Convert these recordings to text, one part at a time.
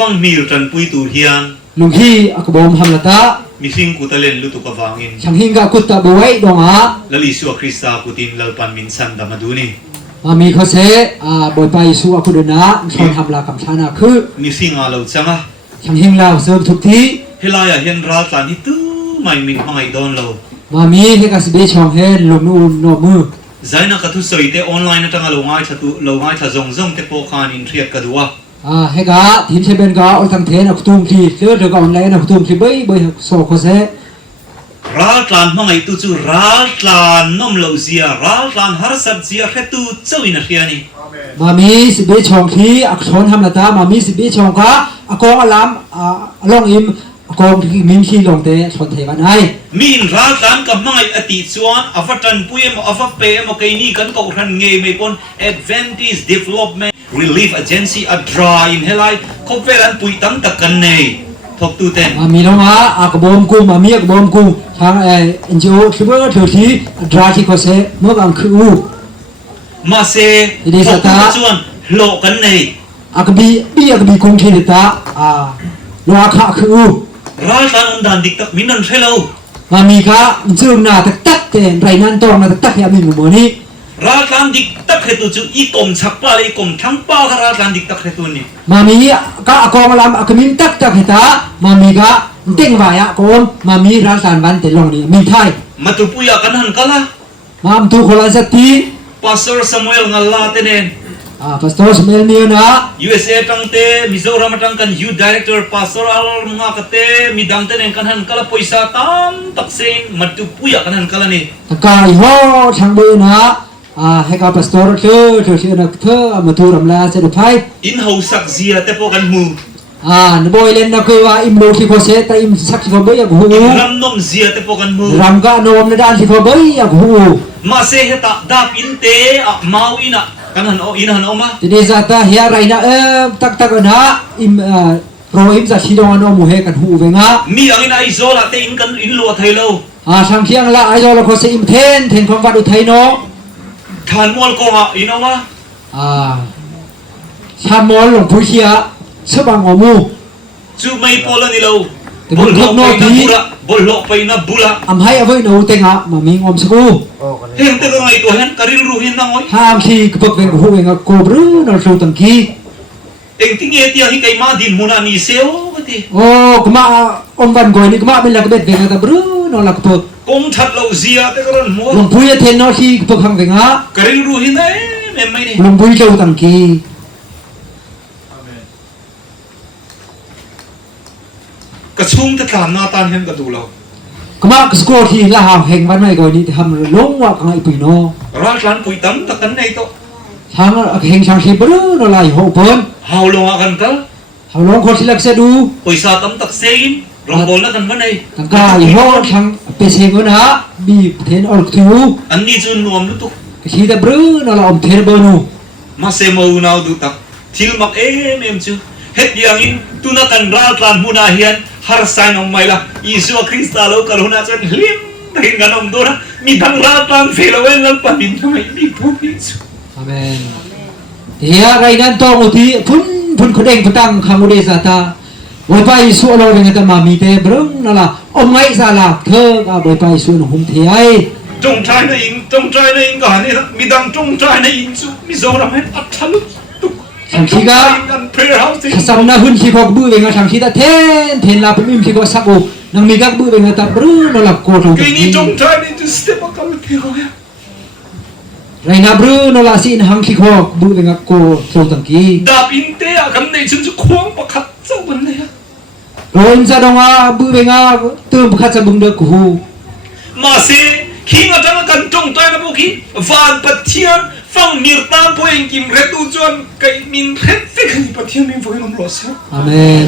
ฟังมีรันปุยตูเฮียนลุงฮีอักบอมฮัมลตามิสิงกุตะเลนลุตุกะวางินช่างหิงกะกุตตะบวยดงอาลลิสุคริสตากุตินลัลปันมินซันดามาดูนีมามีเขาเสบอยไปสู่อคุดนะชนทำลาคำชานะคือมิสิงอาลาวจังอ่ะช่างหิงลาวเสริมทุกทีเฮลายาเห็นรัตลานที่ตู้ไม่มีมังไอดอนเรามามีเฮกัสเบชองเฮนลงนูนนมือใจนักทุสอยเตออนไลน์นั่งเราง่ายทัเราง่ายทัจงเตโปคานินเทียบกันดูว่าเฮกาทีมเชเบนกาอัลทังเทนอักตุมคีเลือดเดือดออนไลน์อักตุมคีใบโซโคเซรัตลานมังไอตู้จูรัตลานน้อมเลวเสียรัตลานฮาร์สัตเสียแค่ตู้เจ้าอินเทียนี่มามีสิเบชองคีอักชนทำละตามามีสิเบชองกาอักองอลามลองอิมกองที่มินชีลงเตะชนเทวันไอมินรัตลานกับมังไออติชวนอัฟตันปุยมอัฟเปมโอเคนี่กันก็รันเงยไม่ปน Adventist Development Relief Agency อัดราอินเฮลัยเขาเวลันปุยตั้งตะกันเนยทบตูเต็นมามีน้องอาอักบอมกูมามีอักบอมกูทางNGO ชิบะถือที่อัดราที่เขาเสเมื่อวันคือมาเซทบตูชวนโลกันเนยอักบีคงที่ดิตาโลอาคาคือรัตลานอุนดันดิกตักมินันเชลล์มามีค่ะจึงน่าตักเต็นไรนั่นตรงน่าตักยามีหมู่นี้รัตลานดิกตักเหตุจุอีกอมชักปาเลยกอมทั้งปาคารัตลานดิกตักเหตุนี้มามีก็อากองลำอากมินตักเหตุมามีก็เด้งวายกอมมามีรัตลานวันเตลงนี้มีไทยมาตุปุยกันหันกันละมาตุคนละสักทีพาสเตอร์ซามูเอลงัลลาเตเนนพาสเตอร์ซามูเอลเนี่ยนะ USA ตั้งเตมิโซรามาตั้งกัน Youth Director พาสเตอร์อัลงากเตมีดังเตเนนกันหันกันละปอยซาตามตักเซนมาตุปุยกันหันกันละนี่ตะกายโหช่างเบนะให้กับพาสเตอร์เธอนักเธอมาทูรำลาเสด็จไปอินเฮาสักเสียเตปกันมูนบอยเล่นนักคือว่าอิมโลที่เขาเสียแต่อิมสักที่เขาเบี้ยกูรำนมเสียเตปกันมูรำก็นมในด้านที่เขาเบี้ยกูมาเสเหตดาปินเตะมาวินะกันหันอินหันออกมาทีนี้จะตาเฮียไรนะตักนะอิมโรอิมจะชี้ดอนอมูเฮกันหูเวงะมีอะไรนะไอโซล่ะเตอินกันอินลัวไทยเราช่างเที่ยงละไอโซล่ะเขาเสียอิมเทนความวัดอุทัยโนทานมอลกงอ่ะอินเอามาชามอลหลวงปู่เชียเชื่อบังอมูจูไม่พอแล้วนี่เราบนโลกไปนะบุระบนโลกไปนะบุระให้เอาไว้หนูเต็งอ่ะมามีงอมสกูเห็นแต่ตัวไงตัวเห็นการินรู้เห็นนั่งไว้ห้ามชีกบเวงหูเวงกูบรูนอสูตังกีเองที่เงี้ยที่ให้ใครมาดินมุนานีเซลก็ทีโอ้กมาอมวันก่อนนี่กมาเป็นลักเบ็ดเวงแต่บรูนอลักตัวกงชัดเราเสียแต่ก็รันมัวหลวงปู่เทนนอชีกบขังเวงอ่ะการินรู้เห็นได้ไม่เนี่ยหลวงปู่เจ้าตังกีกระชุ่มตะการนาตานเห็นกระดูเราก็มากสกอที่ละหางแห่งวันไม่ก่อนนี้ทำล้มว่ากันไอ้ปีโนรัตลานปุยตั้มตะกันในโตทางแห่งช่างชีบรูนอะไรหัวเปิ้ลเฮาลงกันกันเฮาลงคนที่ลักเสดูปุยซาตั้มตักเซนลงบอลแล้วกันวันไหนตั้งกายหัวช่างเป็นเซงนะบีเทนออกทิวอันนี้จุนนวมลุตุชีตะบรูนอะไรอมเทนบอนูมาเซมูนาวดูตักทิลมักจูเฮ็ดยังอินตุนักันรัตลานมุนาเฮียนฮาร์ไซน์ออกมาละยิสุคริสต์เรากรุณาจนลิมแต่งกันอมโดนะมีทั้งรัตลานเฟลเวลล์ปนินทำไมมีผู้พิจอาเมนเฮียไรนั้นต้องอุทิพุนคนเองพุตั้งคำอุเดสตาวันไปสู้เราเป็นกันมามีเตบรึงนั่นละอมไงซาลาเธอก็ไปไปสู้หนุ่มเทียจงใจในอิงก่อนนี่นะมีดังจงใจในอิงสู้มีโซราเมนอัตลุช่างชีกาสำนักหุ่นชีพอกบื้อเองช่างชีตาเทนลาเป็นมิมชีก็สักอุนังมีกักบื้อเองตาบรูนอลักโกรธกินี่จงใจนี่จะสเตปกันเที่ยวเนี่ยไรนับบรูนอลาสินหังชีพอกบื้อเองโกโซตังกีดาบินเตะกันในฉันจะควงประคัตเจ้าวันเลยโรนจะดงอาบื้อเองเติมประคัตจะบึงเด็กหูมาเสียขิงอาจารย์กันจงใจนะพวกขี้ฟานปัทเทียนฟังมีตามพวกเองกิมเรตูจวนไก่มินเรตเฟกันปัทเทียนมินพวกเองน้ำร้อนเสียอาเมน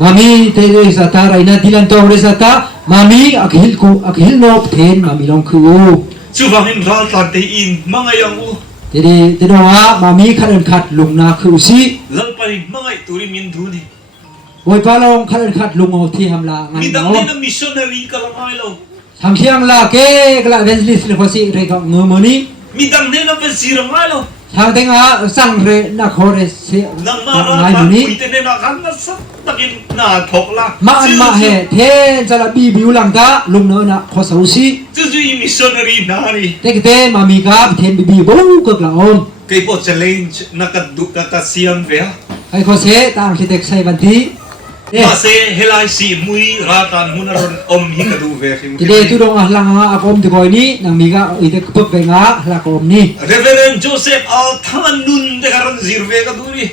มามีเตเรสตาไรนะดิลันโตเรสตามามีอักฮิลโนบเทนมามีลองคือจูฟังเห็นรัตลานเตอินมังไงยังอูเตโนวะมามีขัดลุงนาคือสิลังไปมังไงตุริมินดูนี่โวยพาลงขัดลุงเอาที่ทำลางานมีดังนี้นะมิชชันนารีกันละไงเราทำเชียงลาเกกละเวนสลิสเลฟอสิเรก็เงือมือนี้มีดังนี้นะเป็นสีรังไงเรา ทางเต็งสั่งเรนักโคเรเสีย นังมา ไง รา อยู่นี้ คุยแต่ในนักขันนัสักตะกินหน้าถกละ มาอันมาเฮเทนจะละบีบิวหลังตาลุงเนนะขอสาวซี จู่ๆมิชชันนารีนารี เด็กเต้มามีกับเทนบีบีบูกกละอม เคยบอก challenge นักดุกกะเซียมเวีย ไอ้ขอเสตางที่เด็กใส่บันที มาเซเฮลัยสีมุยราตันมุนารอนอมฮิกดูเวีย ที่เด็กตุดงหลังอากอมที่คอยนี้นางมีกับอีเด็กปุ๊บไปงาหลักอมนี้ Reverend Joseph Al Thanun de karon zirve ka duri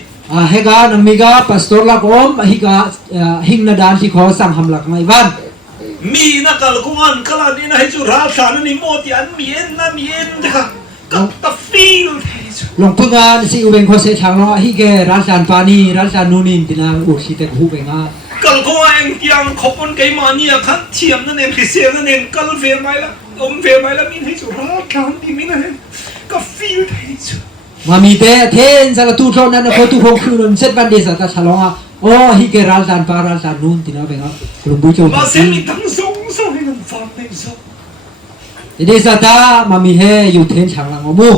เฮกานางมีกับปัสตอร์หลักอมฮิกาหิงนาดานที่ขอสั่งทำหลักไม่บ้าน mi nakal kungan kala ni na hichu Raltlante ni moti an mien de ka ta feel หลวงพึ่งานสิอุเบงขอเสช่างน้อฮิเกรัชานปานีรัชานนูนินตินาอุชิเตกหูไปงา kal kungan yang khopon kay mani khan thiam na nen christian na nen kal ve mai la om ve mai la min hichu Raltlante min na nen ka feel hichu มามีแต่เทนสารตูโทนั้นเขาตูคงคืนเซตบันเดสตาฉลองโอ้ฮิเกรัลตันปารัลตันนูนตินาไปงาหลวงบุญโจ ma se mi tang song ni nan fam nei so เดสตามามีเฮอยู่เทนช่างหลังอมู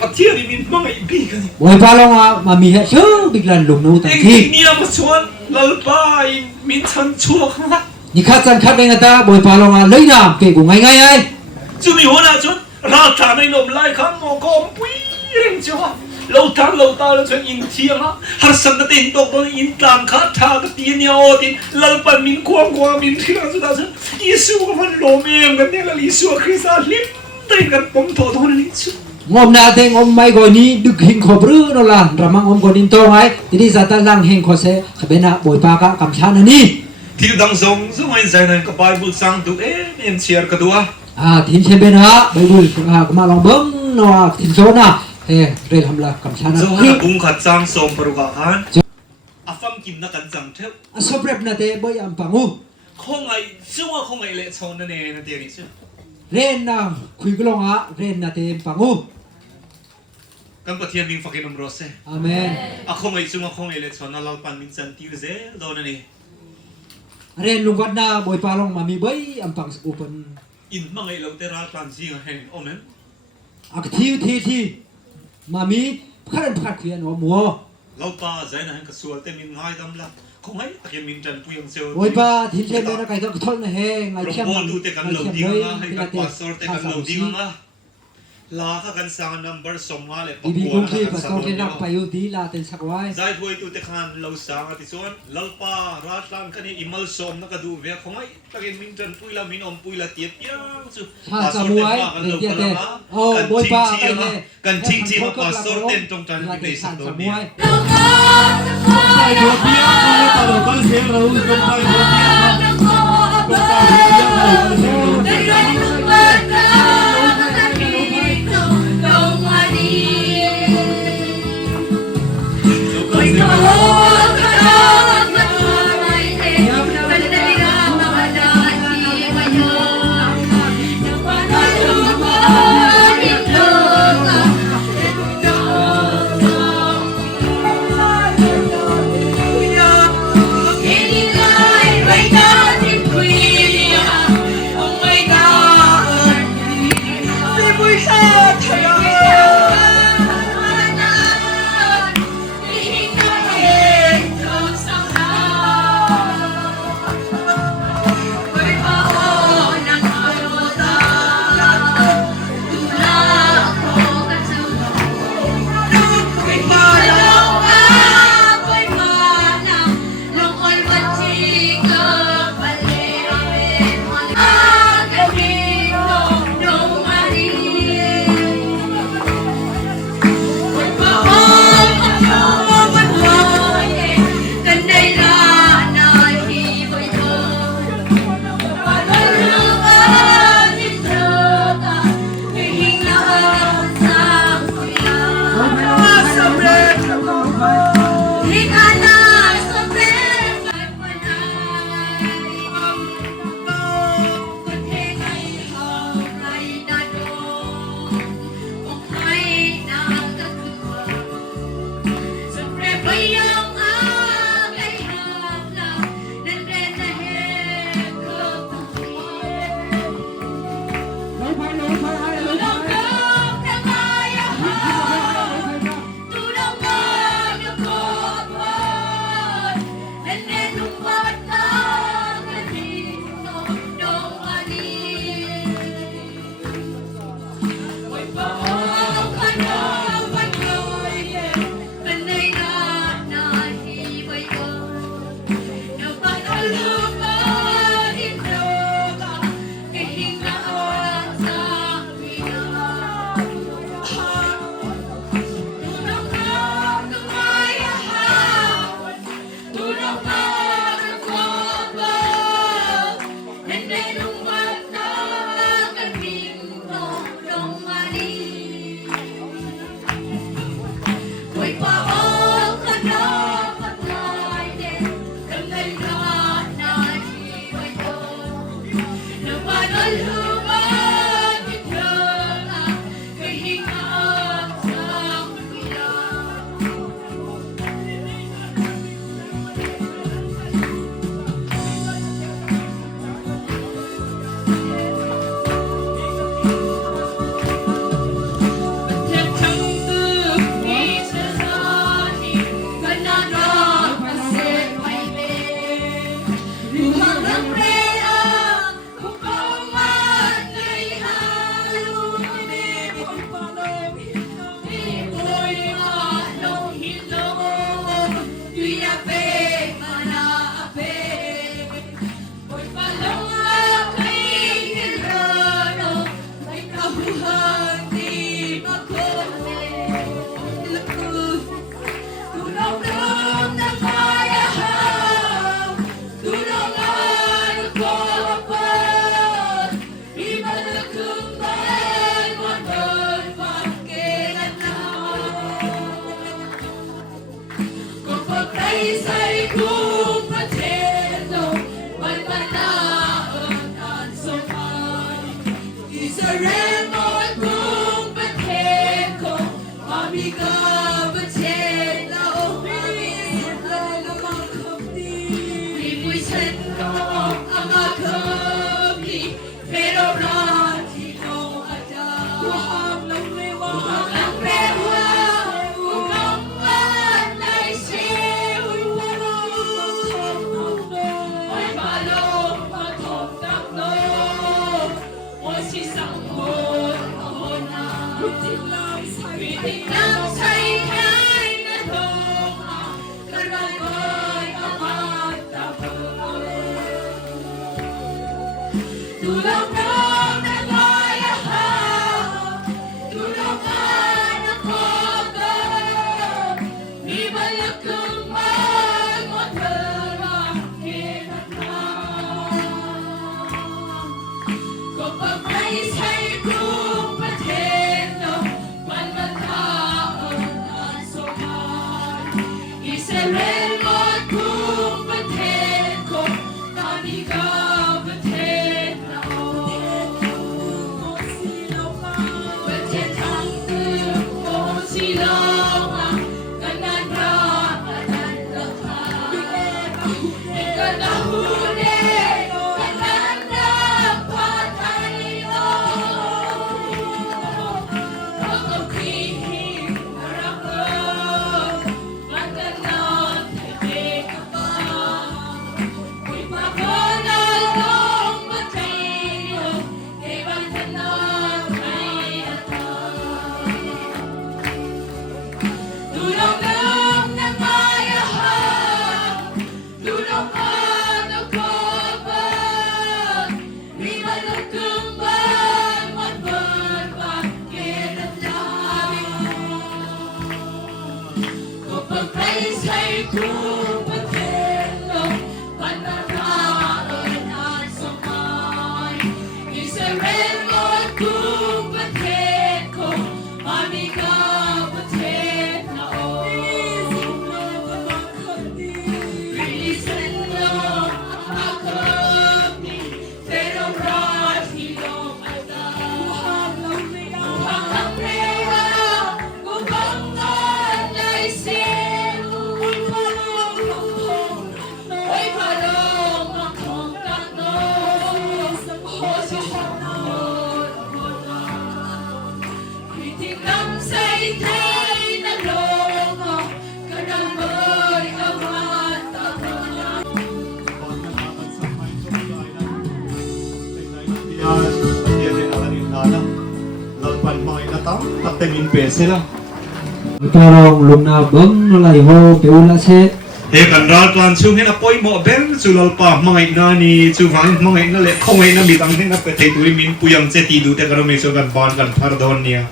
patia ni min mangai bi ka ni บอยปาลองมามีเฮชื่อบิกลันลุงนูตันที ni ma chuan lalpa in min chan chuak ha นี่ข้าจันคัดเองตาบอยปาลองเลยนะเก่งกูง่ายง่าย chu mi hona chuan Raltlante nei nom lai khan mo ko pui reng chuan lo ta lo chuan in thiang ha har san na tin tok don in tlang kha tha ka ti ni o tin lalpan min kwam min thila chu da chuan Yesu ka man lo mem kan ne la Yesu Christ a hlim dai kan pom tho don ni chu งอมนาเทงอมไม่ก่อนนี้ดึกหิงขอบรื้อนละระมังอมก่อนนินโตไงทีนี้สัตว์ลังเฮงขอเสขบนะบอยปากะกำชานันนี่ til dang zong zong ai zai nan ka Bible sang tu em share ka dua ทีมเชเบนะไบเบิลมาลองเบิ้งนัวทีมโซนะเเรียนทำละกำชานัน zo ha bung khat sang som paru ka han afam kim na kan jang theu สอบเร็บนาเตบอยอัมปังอู khong ai zunga khong ai le chon na ne na te ri chu เรนนะคุยกลงเรนนาเตปังอู kan pathian ning fakin om rose อาเมน a khong ai zunga khong ai le chon na lalpan min chan tir ze do na ni เรนลุงวัดนาบอยปาลองมามีใบอัมปังสกุปัน in mangai lo te Raltlante ji hen omen อักทีมามีขันพัดเขียนหัวมัว lo pa zai na han ka sual te min ngai dam la khong ai takin min chan pu yang seo บอยปาทีมเชเบนะไก่ก็ทนนะเฮงไง ro เข้ม bon tu te kan lo ding nga hai ka เต pastor te kan lo ding nga la ka kan sang number som nga le บีบีกุมที่ปัสโตเกนักไปอยู่ดีลาเต็นสักไว้ zai thoi tu te khan lo sang ati chuan lalpa Raltlante kan imal som na ka du ve khong ai takin min chan pui la min om pui la tiap yang chu ถ้าจะมวยเด็กเด็กโอ้บอยปาไปเลย kan ting chi ma pastor ten tong tan ki dei sa do ม ni วย Any lie Temin pese lah. Torong lumna bang nalai ho peula se. He kan Raltlante chung hen apoi mo ben chu lalpa mangai na ni chu wang mangai na le khongai na bitang hen na pe thei turi min puyang che ti du te kan me so kan ban kan thar don nia.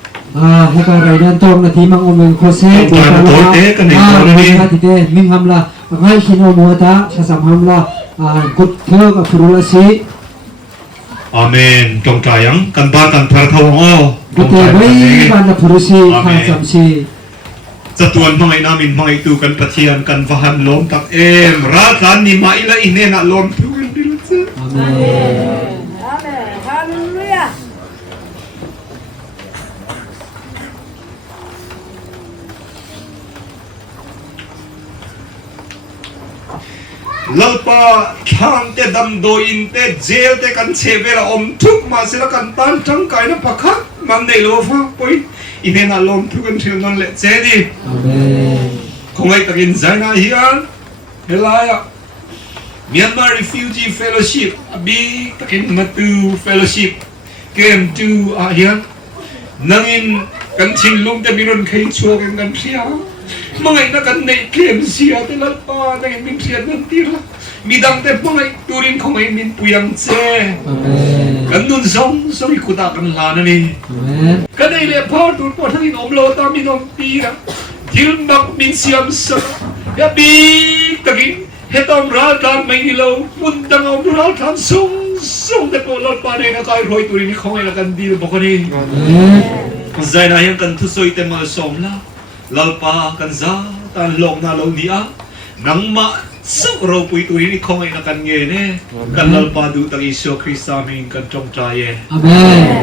He ka rai dan tong na thi mang omeng kho se. Te ming hamla ngai khino mo ta sasam hamla gut thơ ka phurula si. Amen. Tong tayang kan ban kan thar thawang o. Bute bai ban na phurusi khang sam si. Satuan mangai namin mangai tu kan pathian kan vahan lom tak Raltlante ni maila ine na lom tu kan dilatsa. Amen. Amen. Hallelujah. Lalpa thang te dam do in te jail te kan chevela thuk ma sila kan tan chang kai na pakhat man nei lo fa poi ine na lom tu kan thil non le che di. Amen. Kongai takin zaina hian helaya Myanmar Refugee Fellowship abi takin matu fellowship came to hian nangin kan chinglung te miron khai chuak kan sia mangai na kan nei claim sia te lalpa nangin min sia nan tira midang te mangai turin kongai min puyang che. Amen. Kan nun song ikuta kan lana ni. Amen. Kan ai le par tur po thangin omlo ta minom tira dilmak min siam sa ya bi takin hetong Raltlante mai nilo mundang om Raltlante sung te po lalpa ne na kai roi turin kongai na kan dir bokani. Amen. Zaina yang kan tusoy te mal somla lalpa kan za tan long na lo dia nang ma sa ro pui turin kongai na kan nge ne kan lalpa du tang Iso Krista min kan tong taye. Amen.